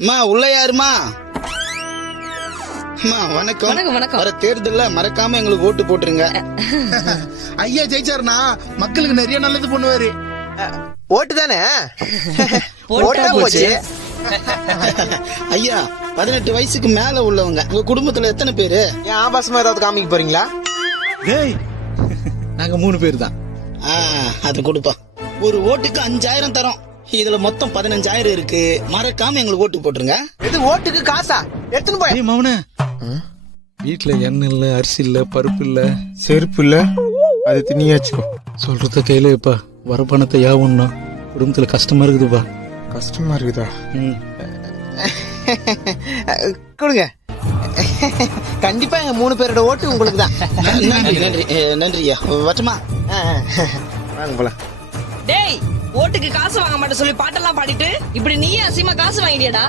அம்மா உள்ள யாருமா? அம்மா வணக்கம். வணக்கம் வணக்கம். வர தேர்தல்ல மறக்காம எங்களுக்கு ஓட்டு போட்டுருங்க. ஐயா ஜெயிச்சாருனா மக்களுக்கு நிறைய நல்லது பண்ணுவாரு. ஓட்டு தானே ஓட்டா போச்சு. ஐயா 18 வயசுக்கு மேல உள்ளவங்க உங்க குடும்பத்துல எத்தனை பேரு? ஏன் ஆபாசமா ஏதாவது காமிக்க போறீங்களா? டேய் நாங்க 3 பேர் தான். அது கொடுப்பா. ஒரு ஓட்டுக்கு 5000 தரோம். இதுல மொத்தம் 15000 இருக்கு. மறக்காம எங்களுக்கு ஓட்டு போட்டுருங்க. இது ஓட்டுக்கு காசா? எடுத்துன்னு போய். ஏய் மவனே, வீட்டுல எண்ணெய் இல்ல, அரிசி இல்ல, பருப்பு இல்ல, செருப்பு இல்ல, அது திணியாச்சுக்கோ. சொல்றத கையில வைப்பா. வர பணத்தை யாவுன்னா குடும்பத்துல கஷ்டமா இருக்குதுப்பா. கஷ்டமா இருக்குதா? கொடுங்க. கண்டிப்பா எங்க 3 பேரோட ஓட்டு உங்களுக்கு தான். நன்றி நன்றி நன்றி ஐயா. வட்டமா வாங்க போலாம். டேய், ஓட்டுக்கு காசு வாங்க மாட்டேன் சொல்லி பாட்டெல்லாம் பாடிட்டு இப்படி நீயே அசிமா காசு வாங்கிட்டியாடா?